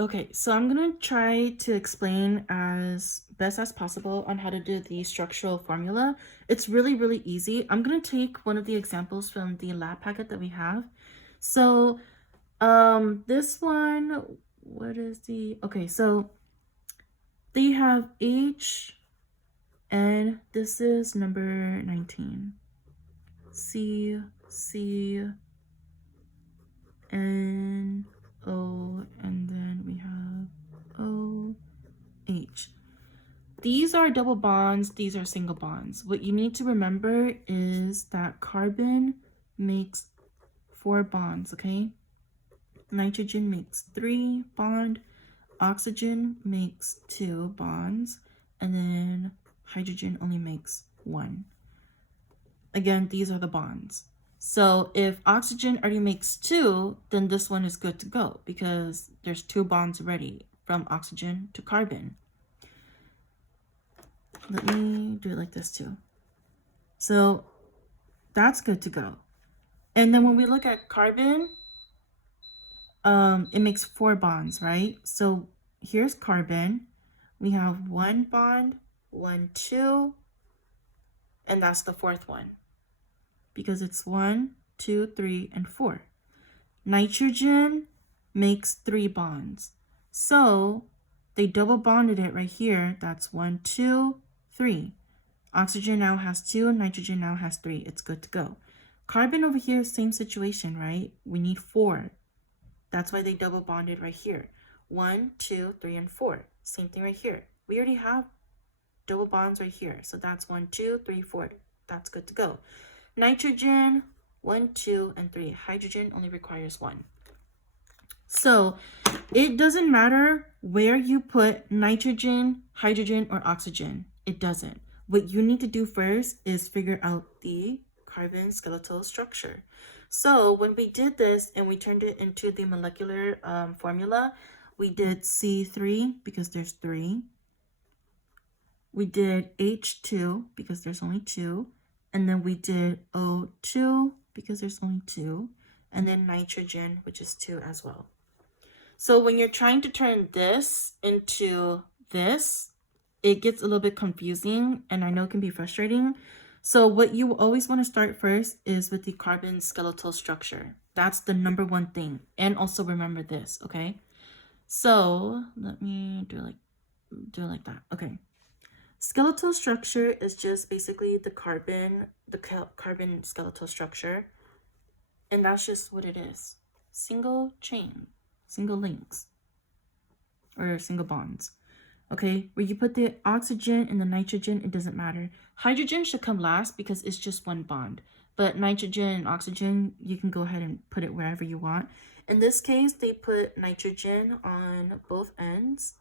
Okay, so I'm gonna try to explain as best as possible on how to do the structural formula. It's really, really easy. I'm gonna take one of the examples from the lab packet that we have. So, this one, what is the, okay, so they have H, and this is number 19. C, C, N, O, and then we have O, H. These are double bonds, these are single bonds. What you need to remember is that carbon makes 4 bonds, okay? Nitrogen makes 3 bond, oxygen makes 2 bonds, and then hydrogen only makes 1. Again, these are the bonds. So if oxygen already makes 2, then this one is good to go because there's 2 bonds already from oxygen to carbon. Let me do it like this too. So that's good to go. And then when we look at carbon, it makes 4 bonds, right? So here's carbon. We have 1 bond, 1, 2, and that's the 4th one because it's 1, 2, 3, and 4. Nitrogen makes 3 bonds. So they double bonded it right here. That's 1, 2, 3. Oxygen now has 2, nitrogen now has 3. It's good to go. Carbon over here, same situation, right? We need 4. That's why they double bonded right here. 1, 2, 3, and 4. Same thing right here. We already have double bonds right here. So that's 1, 2, 3, 4. That's good to go. Nitrogen, 1, 2, and 3. Hydrogen only requires 1. So it doesn't matter where you put nitrogen, hydrogen, or oxygen. It doesn't. What you need to do first is figure out the carbon skeletal structure. So when we did this and we turned it into the molecular formula, we did C3 because there's 3. We did H2 because there's only 2. And then we did O2 because there's only 2. And then nitrogen, which is 2 as well. So when you're trying to turn this into this, it gets a little bit confusing, and I know it can be frustrating. So what you always want to start first is with the carbon skeletal structure. That's the number 1 thing. And also remember this, okay? So let me do it like that. Okay. Skeletal structure is just basically the carbon skeletal structure. And that's just what it is. Single chain, single links, or single bonds. Okay, where you put the oxygen and the nitrogen, it doesn't matter. Hydrogen should come last because it's just 1 bond. But nitrogen and oxygen, you can go ahead and put it wherever you want. In this case, they put nitrogen on both ends.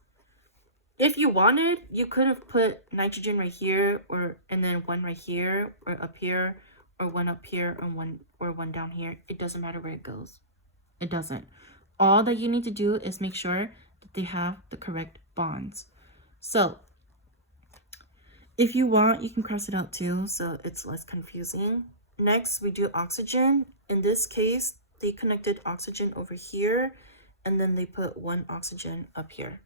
If you wanted, you could have put nitrogen right here, and then 1 right here, or up here, or 1 up here, or 1 down here. It doesn't matter where it goes. It doesn't. All that you need to do is make sure that they have the correct bonds. So if you want, you can cross it out too, so it's less confusing. Next, we do oxygen. In this case, they connected oxygen over here, and then they put 1 oxygen up here.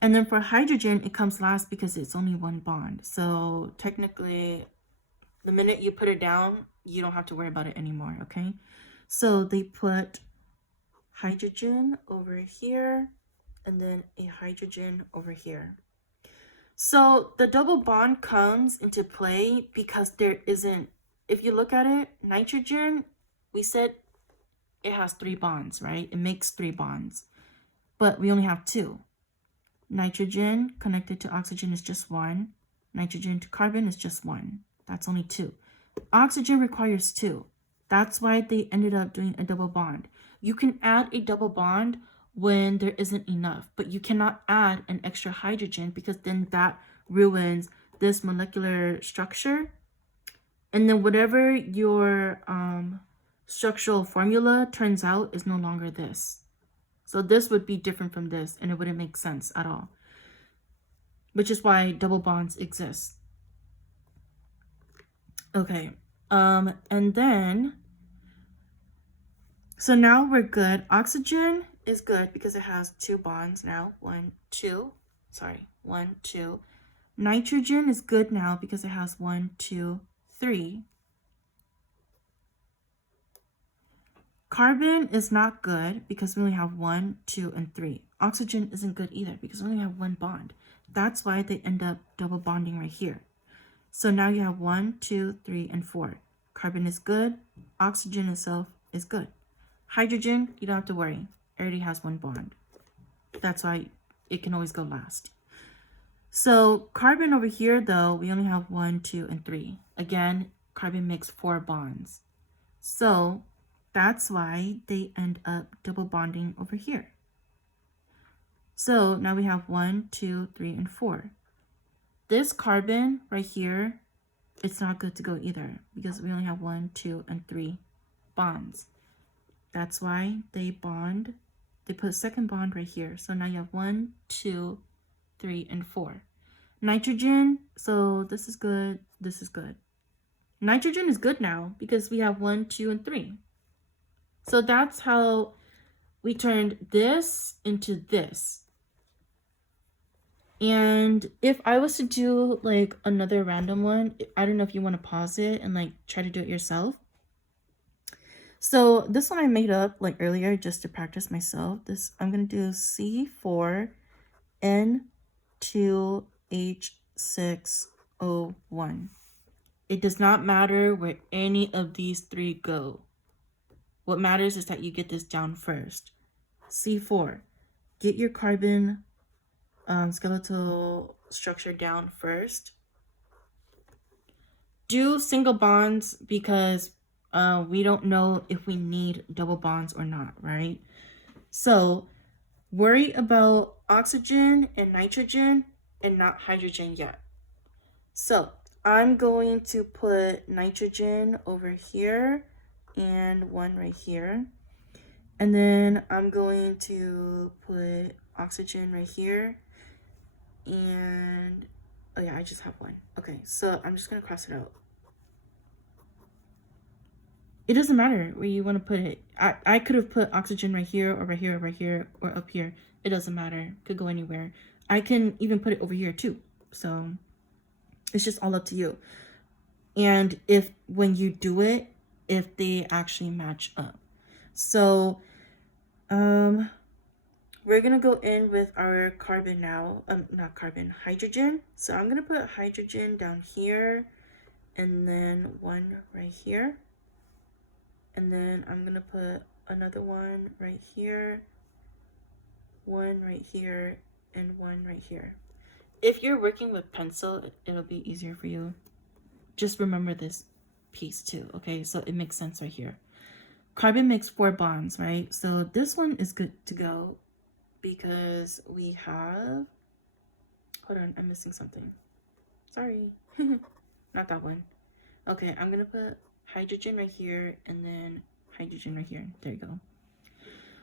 And then for hydrogen, it comes last because it's only 1 bond. So technically, the minute you put it down, you don't have to worry about it anymore, okay? So they put hydrogen over here, and then a hydrogen over here. So the double bond comes into play because there isn't, if you look at it, nitrogen, we said it has 3 bonds, right? It makes 3 bonds, but we only have 2. Nitrogen connected to oxygen is just 1. Nitrogen to carbon is just 1. That's only 2. Oxygen requires 2. That's why they ended up doing a double bond. You can add a double bond when there isn't enough, but you cannot add an extra hydrogen because then that ruins this molecular structure. And then whatever your structural formula turns out is no longer this. So this would be different from this, and it wouldn't make sense at all, which is why double bonds exist. Okay, and then So now we're good. Oxygen is good because it has 2 bonds now. 1, 2. Sorry, 1, 2. Nitrogen is good now because it has 1, 2, 3. Carbon is not good because we only have 1, 2, and 3. Oxygen isn't good either because we only have 1 bond. That's why they end up double bonding right here. So now you have 1, 2, 3, and 4. Carbon is good. Oxygen itself is good. Hydrogen, you don't have to worry. It already has 1 bond. That's why it can always go last. So carbon over here, though, we only have 1, 2, and 3. Again, carbon makes 4 bonds. So that's why they end up double bonding over here. So now we have 1, 2, 3, and 4. This carbon right here, it's not good to go either because we only have 1, 2, and 3 bonds. That's why they bond. They put a second bond right here. So now you have 1, 2, 3, and 4. Nitrogen, so this is good, this is good. Nitrogen is good now because we have 1, 2, and 3. So that's how we turned this into this. And if I was to do like another random one, I don't know if you want to pause it and like try to do it yourself. So this one I made up like earlier just to practice myself. This I'm going to do C4N2H6O1. It does not matter where any of these 3 go. What matters is that you get this down first. C4. Get your carbon skeletal structure down first. Do single bonds because we don't know if we need double bonds or not, right? So worry about oxygen and nitrogen and not hydrogen yet. So I'm going to put nitrogen over here and 1 right here. And then I'm going to put oxygen right here. And, oh yeah, I just have 1. Okay, so I'm just going to cross it out. It doesn't matter where you want to put it. I could have put oxygen right here or right here or right here or up here. It doesn't matter. It could go anywhere. I can even put it over here too. So it's just all up to you. And if when you do it, if they actually match up. So we're gonna go in with our carbon now. Not carbon, hydrogen. So I'm gonna put hydrogen down here and then 1 right here. And then I'm gonna put another 1 right here, 1 right here, and 1 right here. If you're working with pencil, it'll be easier for you. Just remember this piece too, okay? So it makes sense right here. Carbon makes 4 bonds, right? So this one is good to go because we have, hold on, I'm missing something. Sorry, not that one. Okay, I'm gonna put hydrogen right here and then hydrogen right here. There you go.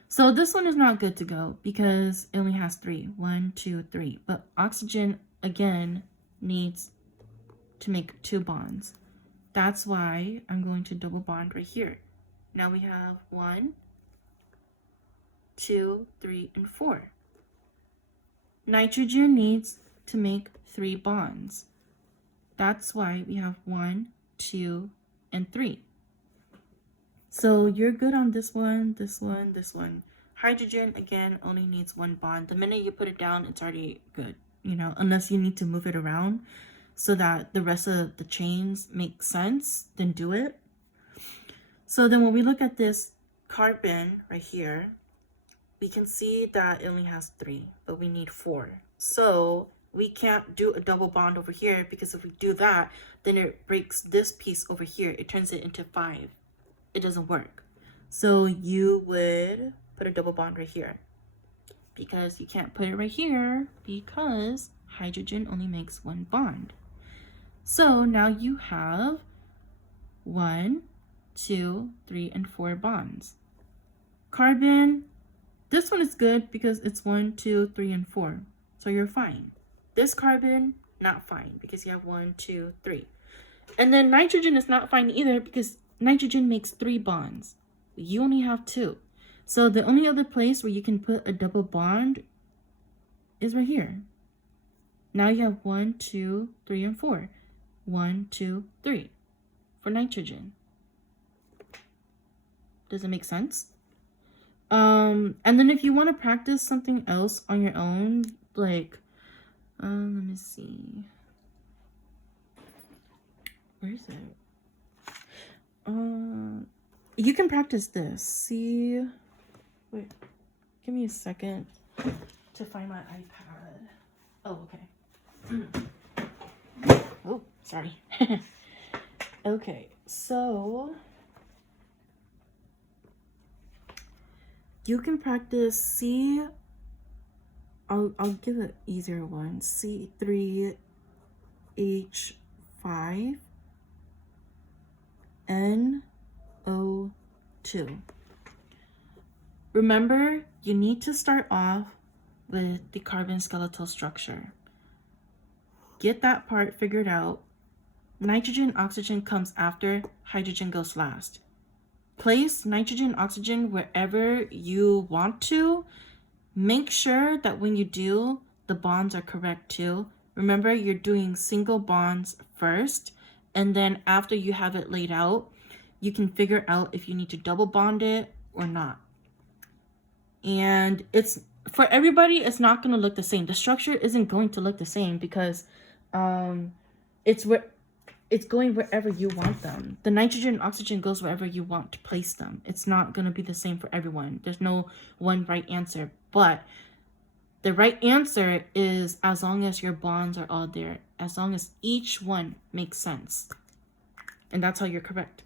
So this one is not good to go because it only has 3. 1, 2, 3. But oxygen, again, needs to make 2 bonds. That's why I'm going to double bond right here. Now we have 1, 2, 3, and 4. Nitrogen needs to make 3 bonds. That's why we have 1, 2, and 3. So you're good on this one, this one, this one. Hydrogen, again, only needs 1 bond. The minute you put it down, it's already good, you know, unless you need to move it around so that the rest of the chains make sense, then do it. So then when we look at this carbon right here, we can see that it only has 3, but we need 4. So we can't do a double bond over here because if we do that, then it breaks this piece over here. It turns it into 5. It doesn't work. So you would put a double bond right here because you can't put it right here because hydrogen only makes 1 bond. So now you have 1, 2, 3, and 4 bonds. Carbon, this one is good because it's 1, 2, 3, and 4. So you're fine. This carbon, not fine because you have 1, 2, 3. And then nitrogen is not fine either because nitrogen makes 3 bonds. You only have 2. So the only other place where you can put a double bond is right here. Now you have 1, 2, 3, and 4. 1, 2, 3 for nitrogen. Does it make sense? And then if you want to practice something else on your own, like, let me see. Where is it? You can practice this. See, wait, give me a second to find my iPad. Oh, okay. Oh, sorry. Okay, so you can practice C. I'll give it easier one. C3H5 NO2. Remember, you need to start off with the carbon skeletal structure. Get that part figured out. Nitrogen, oxygen comes after, hydrogen goes last. Place nitrogen, oxygen wherever you want to. Make sure that when you do, the bonds are correct too. Remember, you're doing single bonds first, and then after you have it laid out, you can figure out if you need to double bond it or not. And it's for everybody, it's not going to look the same. The structure isn't going to look the same because it's going wherever you want them. The nitrogen and oxygen goes wherever you want to place them. It's not going to be the same for everyone. There's no one right answer. But the right answer is as long as your bonds are all there. As long as each one makes sense. And that's how you're correct.